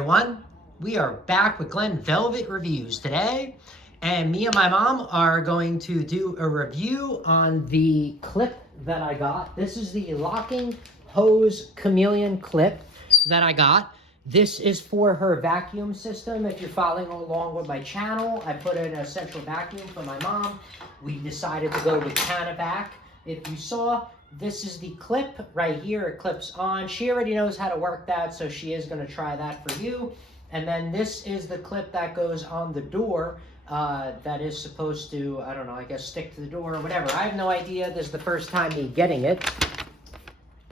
everyone. We are back with Glen Velvet Reviews today, and me and my mom are going to do a review on the clip that I got. This is the locking hose Chameleon clip that I got. This is for her vacuum system. If you're following along with my channel, I put in a central vacuum for my mom. We decided to go with CanaVac. If you saw, this is the clip right here. It clips on. She already knows how to work that, so she is going to try that for you. And then this is the clip that goes on the door that is supposed to, I don't know, I guess stick to the door or whatever. I have no idea. This is the first time me getting it.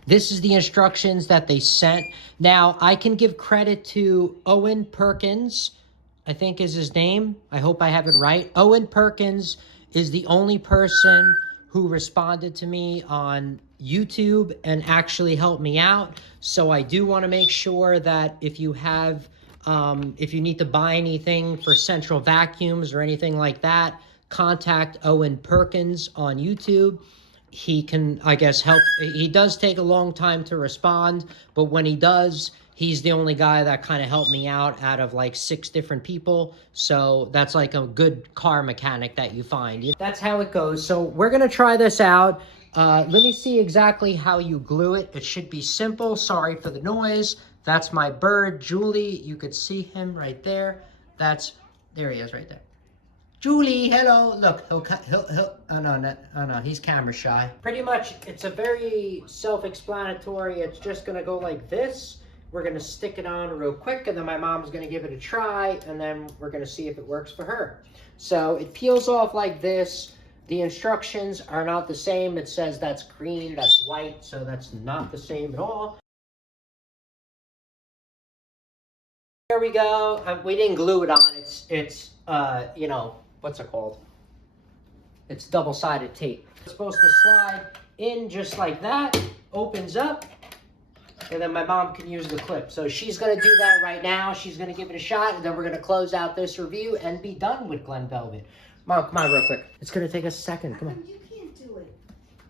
This is the instructions that they sent. Now, I can give credit to Owen Perkins, I think is his name. I hope I have it right. Owen Perkins is the only person who responded to me on YouTube and actually helped me out. So I do want to make sure that if you have, if you need to buy anything for central vacuums or anything like that, contact Owen Perkins on YouTube. He can, I guess, help. He does take a long time to respond, but when he does, he's the only guy that kind of helped me out of like 6 different people. So that's like a good car mechanic that you find. That's how it goes. So we're going to try this out. Let me see exactly how you glue it. It should be simple. Sorry for the noise. That's my bird, Julie. You could see him right there. There he is right there. Julie, hello. Look, oh no, he's camera shy. Pretty much, it's a very self-explanatory. It's just going to go like this. We're going to stick it on real quick, and then my mom's going to give it a try, and then we're going to see if it works for her. So it peels off like this. The instructions are not the same. It says that's green, that's white, so that's not the same at all. There we go. We didn't glue it on. It's you know, what's it called? It's double-sided tape. It's supposed to slide in just like that, opens up, and then my mom can use the clip. So she's going to do that right now. She's going to give it a shot, and then we're going to close out this review and be done with Glen Velvet. Mom, come on real quick. It's going to take us a second. Come on. You can't do it.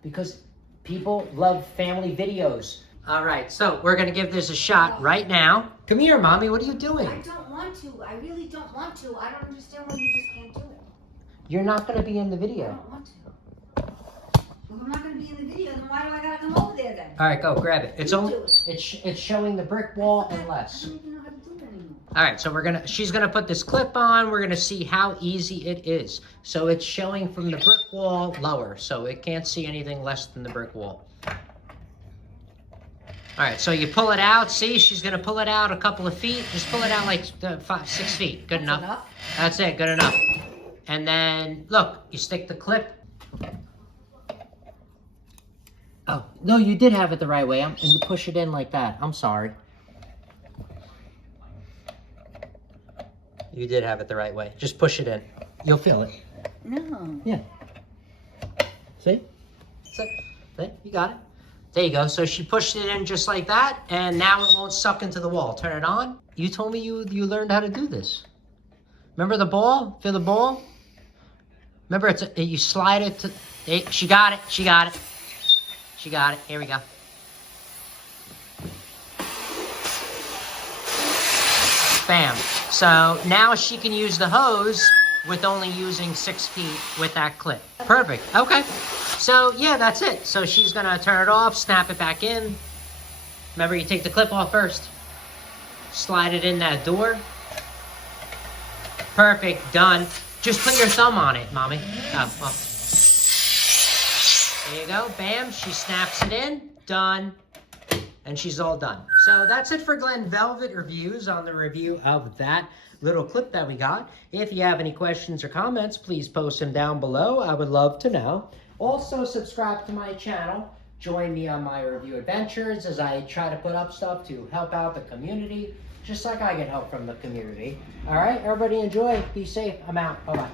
Because people love family videos. All right, so we're going to give this a shot right now. Come here, Mommy. What are you doing? I don't want to. I really don't want to. I don't understand why you just can't do it. You're not going to be in the I video. don't want to. Well, if I'm not going to be in the video, then why do I got to come over there then? All right, go grab it. It's You only do it. it's showing the brick wall and I less. don't even know how to do it anymore. All right, so she's gonna put this clip on. We're gonna see how easy it is. So it's showing from the brick wall lower, so it can't see anything less than the brick wall. All right, so you pull it out. See, she's gonna pull it out a couple of feet. Just pull it out like 6 feet. Good enough. That's it. Good enough. And then look, you stick the clip. Oh no, you did have it the right way. And you push it in like that. I'm sorry. You did have it the right way. Just push it in. You'll feel it. No. Yeah. See? See? You got it. There you go. So she pushed it in just like that, and now it won't suck into the wall. Turn it on. You told me you learned how to do this. Remember the ball? Feel the ball? Remember, you slide it to... Hey, she got it. She got it. She got it. Here we go. Bam. So now she can use the hose with only using 6 feet with that clip. Perfect. Okay. So yeah, that's it. So she's gonna turn it off, snap it back in. Remember, you take the clip off first. Slide it in that door. Perfect. Done. Just put your thumb on it, Mommy. Oh, well. There you go. Bam. She snaps it in. Done. And she's all done. So that's it for Glen Velvet Reviews on the review of that little clip that we got. If you have any questions or comments, please post them down below. I would love to know. Also, subscribe to my channel. Join me on my review adventures as I try to put up stuff to help out the community, just like I get help from the community. All right, everybody enjoy. Be safe. I'm out. Bye-bye.